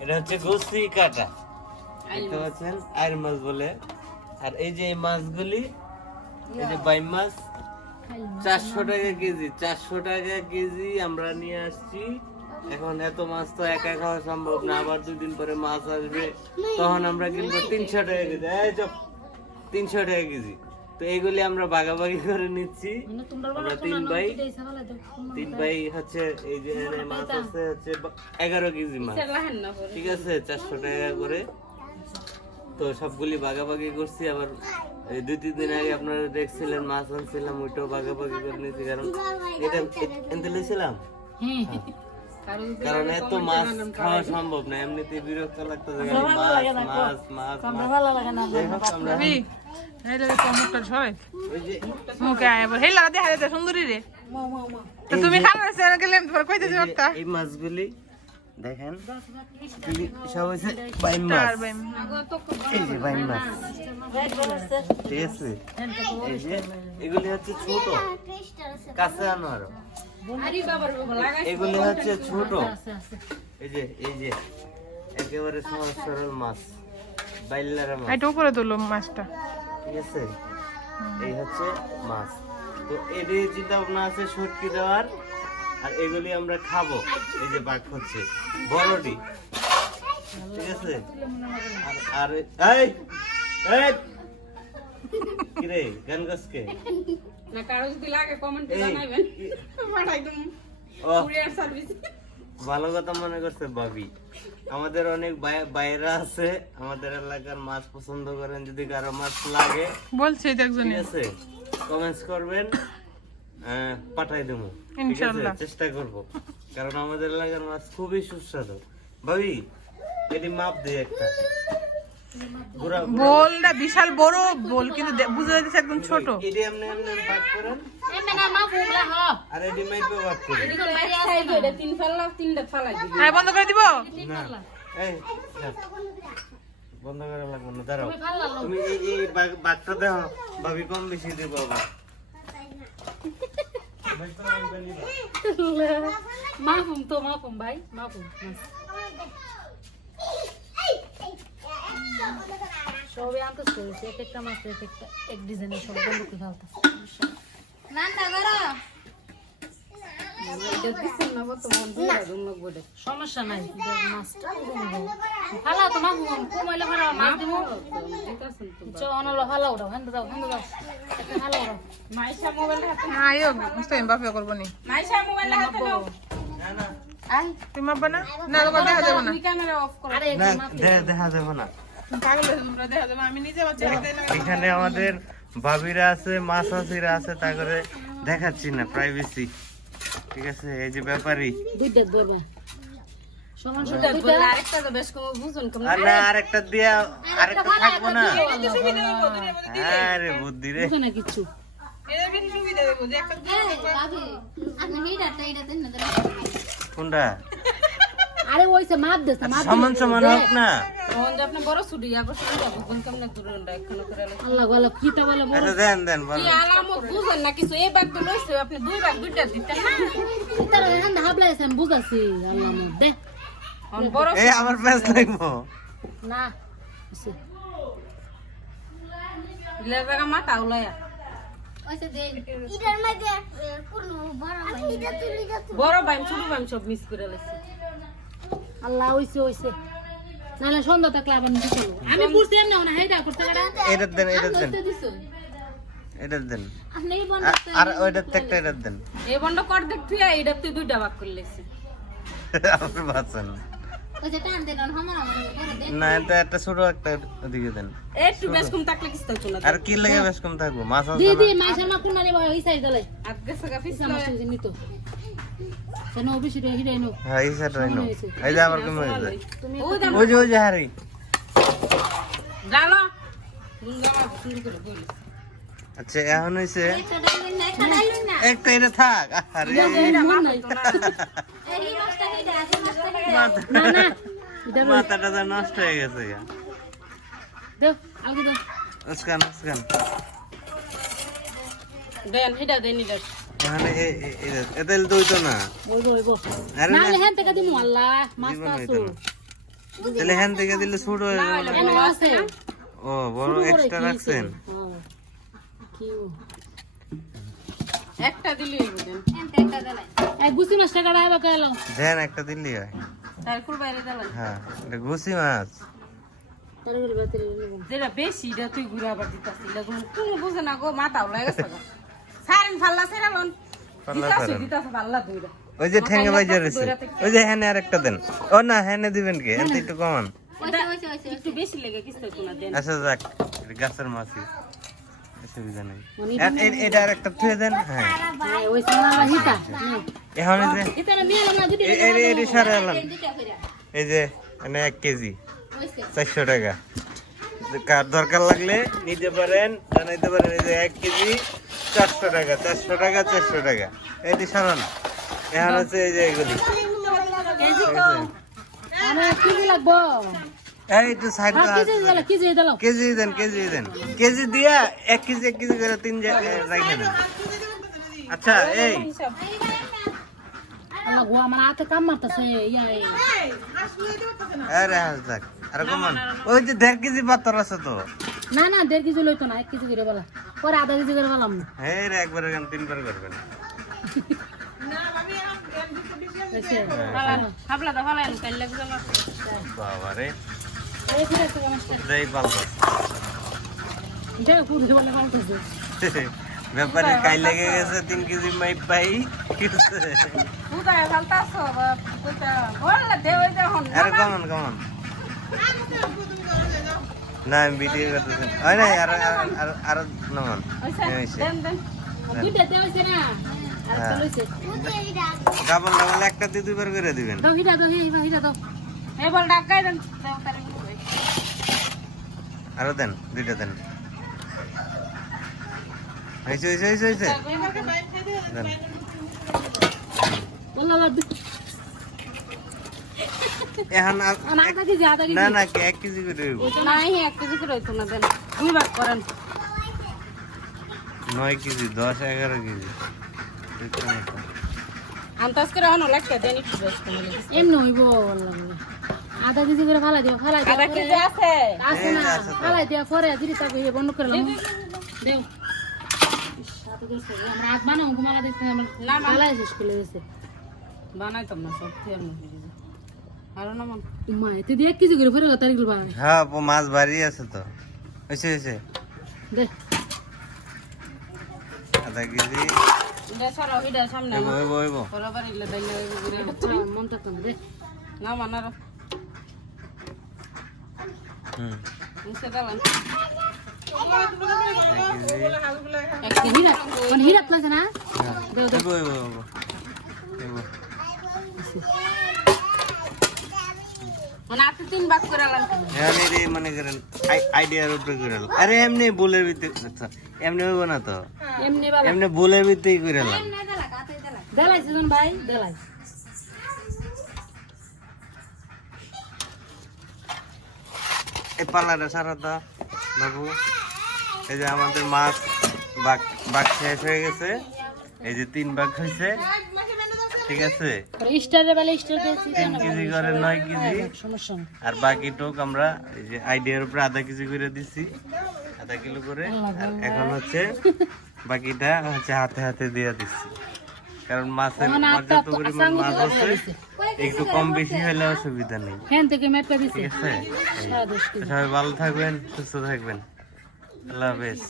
এটা হচ্ছে গোসি কাটা, দেখতে পাচ্ছেন, আইর মাছ বলে। আর এই যে এই মাছগুলি, এই যে বাইম মাছ 400 টাকা কেজি, 400 টাকা কেজি আমরা নিয়ে আসছি। এখন এত মাছ তো একা খাওয়া সম্ভব না, আবার 2 দিন পরে মাছ আসবে, তখন আমরা কিনবো 300 টাকা কেজি। এই চপ, 300 টাকা কেজি। তো এইগুলি আমরা ভাগাভাগি করে নিচ্ছি, আমরা 3 ভাই হচ্ছে। এই যে এখানে মাছ আছে হচ্ছে 11 কেজি মাছ, ঠিক আছে, 400 টাকা করে। তো সবগুলি ভাগাভাগি করছি। আবার এই 2-3 দিন আগে আপনারা দেখছিলেন মাছ আনছিলাম, ওইটাও ভাগাভাগি করে নিয়েছি, কারণ এটা এনতে লইছিলাম, কারণ এত মাছ খাওয়া সম্ভব না, এমনিতে বিরক্ত লাগতো যে মাছ মাছ এই মাছগুলি দেখেন সব হচ্ছে বাইম মাছ, এই যে বাইম মাছ, ঠিক আছে। এই যে এগুলি হচ্ছে ছোট, কাছে আনো আরো, এগুলি হচ্ছে ছোট। এই যে একেবারে সহজ সরল মাছ, বাইলারা মাছ, এটা উপরে তুলো মাছটা, ঠিক আছে। এই হচ্ছে মাছ। তো এদের চিন্তা ভাবনা আছে শুটকি দেওয়ার, আর এগুলি আমরা খাবো। এই যে বাঘ হচ্ছে বড়ডি, ঠিক আছে। আর এই এই কি রে গান গাছকে না, কারো যদি লাগে কমেন্টে জানাবেন, পাঠাই দেব কুরিয়ার সার্ভিস। ভালো কথা মনে করছে ভাবি। আমাদের অনেক বাইরা আছে আমাদের এলাকার, মাছ পছন্দ করেন, যদি কারো মাছ লাগে বলছে একজন, ঠিক আছে, কমেন্টস করবেন, পাঠাই দেবো, ইনশাআল্লাহ চেষ্টা করব, কারণ আমাদের এলাকার মাছ খুবই সুস্বাদু। ভাবি এটি মাপ দেই একটা, বোলটা বিশাল বড় বোল, কিন্তু বুঝা যাচ্ছে একদম ছোট। এটি এমনি এমনি ভাগ করেন, আর এটি মাইপে ভাগ করেন। তিন ফালা, তিনটা ফালাই দিবি। হ্যাঁ, বন্ধ করে দিব না, এই বন্ধ করা লাগবে না, দাঁড়াও। তুমি এই ভাগটা দেখো, ভাবি কম বেশি দেবো আবার। মাফুম তো মাফুম ভাই, মাফুম সবে আনতে চলছে, এক একটা মাছ এক একটা এক ডিজাইনের সব বন্ধুকে ফেলতে সমস্যা নাই। মাছটা ফালা তো মাফুম কমাইলে ফালা মাছ দিব, অনলো ফালা উঠাও, হ্যান্ডে দাও, হ্যান্ডে দাও, একটা ফালা উঠাও। মাইশা মোবাইল হাতে না, আইও মুস্তাহিম বাপে করব নি। মাইশা মোবাইল হাতে দাও। না না, আই তুমি মাপবা না, না তোমার দেখা যাবে না, তুমি ক্যামেরা অফ করো। আরে না দেখা যাবে না, পাগল হয়ে তোমরা, দেখা যাবে, আমি নিজে বাচ্চা দেই না। এখানে আমাদের ভাবিরা আছে, মাছ চাষিরা আছে, তা করে দেখাচ্ছি না, প্রাইভেসি, ঠিক আছে। এই যে ব্যাপারী, দুইটা ধরবা সমান সমান দুইটা, আরেকটা তো বেশ কম বুঝুন কম আর না আরেকটা দিয়া আরেকটা থাকবো না। আরে বুদ্ধি রে, বুঝো না কিছু। এর বেশি সুবিধা দেব যে একটা আপনি হেডাটা এটা দেন না। কোনটা আরে ওইসে মাপ দেস, মাপ সমান সমান হোক না। কোন যে আপনি বড় ছুটি আবার শুনতে বুঝুন কেমনে দূরটা এখনো করে আল্লাহ বলে কিটা বলে বড় আচ্ছা দেন দেন বল, কি আলামত বুঝেন না কিছু। এই ব্যাগ তো লইছে আপনি দুই ব্যাগ দুইটা দিতেন না, তার হান হাবলাইছে আমি বুঝাছি। আল্লাহ না দে বড় এই আমার প্যাস লাগবো না লেজাগা মাথা উলায়া ওইসে দে ইটার মধ্যে পুরো বড় বাইম ছোট বাইম সব মিস করে লাইছে। আল্লাহ ওইসে নালে সন্ধ্যা থাকলে আবার নিতে চলো। আমি বুঝছি না না হেডা করতে গড়া এটা দেন, এটা দেন, এটা দেন, আপনি এই বন্ধ আর ওইটা একটা এটা দেন। এই বন্ধ কর দেখ তুই এইটা তুই দুইটা ভাগ করে লাইছিস। আপনি বাঁচান ওই যে টান দেন আমার করে দে না, এটা একটা ছোট একটা ওদিকে দেন। একটু বেশ কম থাকলে কিছু তো না। আর কি লাগে বেশ কম থাকবো, মাছ আছে দি না। দি মাছের মা কোন নানি ওই সাইড দলে আগে সগা ফিস মাছ নিত কেন অফিসে হিরে নো। হ্যাঁ এই সাইড রাইনো, এই যে আবার কম হয়ে যায়। তুমি ওই যে হারি জানো জামা শুরু করে বলি। আচ্ছা এখন হইছে একটা, এটা থাক। আরে মাথাটা তো নষ্ট হয়ে গেছে। দেও আগে দাও উস্কান উস্কান দেন হিডা দেন নিডা এখানে এতেল তো হইতো না। ওইবো আরে না না, হেন থেকে দিমু আল্লাহ মাছ জীবন তো হইতো আসো না। তাহলে হ্যান থেকে দিলে ছোট হয়ে না যাবে হইলে না? বড় আছে না ও বড় এক্সট্রা রাখছেন হ্যাঁ কিউ একটা দিলি বুঝেন এই গুছি মাছ টাকা রাখবা কেলো দেন একটা দিলেই হয় তার কুল বাইরে দিলাম হ্যাঁ এটা গুছি মাছ তার কুল বাইরে দিলাম যেটা বেশি এটা তুই ঘুরে আবার দিতাছিস এটা তুমি বুঝে না গো মাথা উলাই গেছে সারেন ফাল্লা সেরালন দিতাছ ফাল্লা দুইটা ওই যে ঠ্যাঙ্গে বাইজা রয়েছে ওই যে হ্যানে আরেকটা দেন ও না হ্যানে দিবেন কি এত একটু কমান একটু বেশি লেগে কিছু তো না দেন আচ্ছা যাক এটা গাছের মাছই অসুবিধা নেই এটা আরেকটা থুয়ে দেন হ্যাঁ ওই সোনা হিতা এখন এই যে হিতারে মিলে না দুটি এই সারে আলাম এই যে মানে 1 কেজি 400 টাকা কার দরকার লাগলে নিতে পারেন জানাইতে পারেন এই যে 1 কেজি 400 টাকা 400 টাকা 400 টাকা এটি সারান এখন হচ্ছে এই যে এগুলি কেজি কো আরে কি লাগবো এই একটু সাইড কেজি দেন কেজি দিয়া 1 কেজি করে 3 রাখে দেন আচ্ছা এই আমার গোয়া মানে হাতে কাম মারতেছে ইয়া এই আরে হাজাক আরে কমান ওই যে 1.5 কেজি পাথর আছে তো না না 1.5 কেজি লইতো না 1 কেজি করে বলা পরে আধা কেজি করে বললাম হ্যাঁ রে একবার গান তিনবার করবেন হাবলা দা ফালাইন কাইলে গুলো বাবা রে এই ঠিক আছে মাস্টার দেই পালতো এটা পুরো বলে বলতেছে ব্যাপারে কাই লেগে গেছে 3 কেজি মাই পাই পুদায় ফালতাছো কইতা বললা দেও এই দেখুন আরে কমান না আমি ভিডিও করতেছি ওই না আর নমান দেন দেন দুইটা দেও হইছে না আর চলইছে ডাবল একটা দিয়ে দুইবার করে দিবেন দাও হিটা দাও এই বল ডাকাই দেন দাও তারে আরো দেন দুইটা দেন হইছে দেন বললা এখন আধা কেজি না 1 কেজি করে হইব নাই 1 কেজি করে হইতো না দেন দুই ভাগ করেন 9 কেজি 10 11 কেজি আন্তাজ করে আনো লাগতে দেন একটু বেশ এমনি হইব লাগবে আধা কেজি করে ফালাই দিও আধা কেজি আছে না ফালাই দিও পরে দিদি তাকে ইয়ে বন্ধ করে নাও দেও আমরা আজ বানাও ঘুমালা দেখতে না ফালাই শেষ করে গেছে বানাইতাম না সব ফের না আর না মন মা এতে দিয়ে 1 কেজি করে ফেরে তারিখ বা হ্যাঁ মাছ ভারী আছে তো হইছে দে আধা কেজি দেশরা হিডা সামনে হইব বরাবর ইলে দাইলে ঘুরে মন তো দে না মানার মুছে দালান এক কেজি না মানে হিডা প্লাস না দেও মানে আপনি 3 ভাগ করে আলাম আরে রে মনে করেন আইডিয়ার উপরে করে আরে এমনি বলের ভিতরে আচ্ছা এমনি হইব না তো এমনি বলের ভিতরেই করে আলাম দেলাই সুজন ভাই দেলাই এই পাল্লাটা সারাটা বাবু এই যে আমাদের মাছ বাঘ শেষ হয়ে গেছে এই যে 3 ভাগ হয়েছে ঠিক আছে স্টারের বেলা স্টার দিয়েছি 3 কেজি করে 9 কেজি সমস্যা আর বাকি টুক আমরা এই যে আইডিয়ার উপরে আধা কেজি করে দিছি আধা কিলো করে আর এখন হচ্ছে বাকিটা হচ্ছে হাতে দিয়ে দিচ্ছি কারণ মাছের যত পরিমাণ মাছ আছে একটু কম বেশি হলে অসুবিধা নেই ফ্যান থেকে মেপে দিছি ঠিক আছে সবাই ভালো থাকবেন সুস্থ থাকবেন আল্লাহ হাফেজ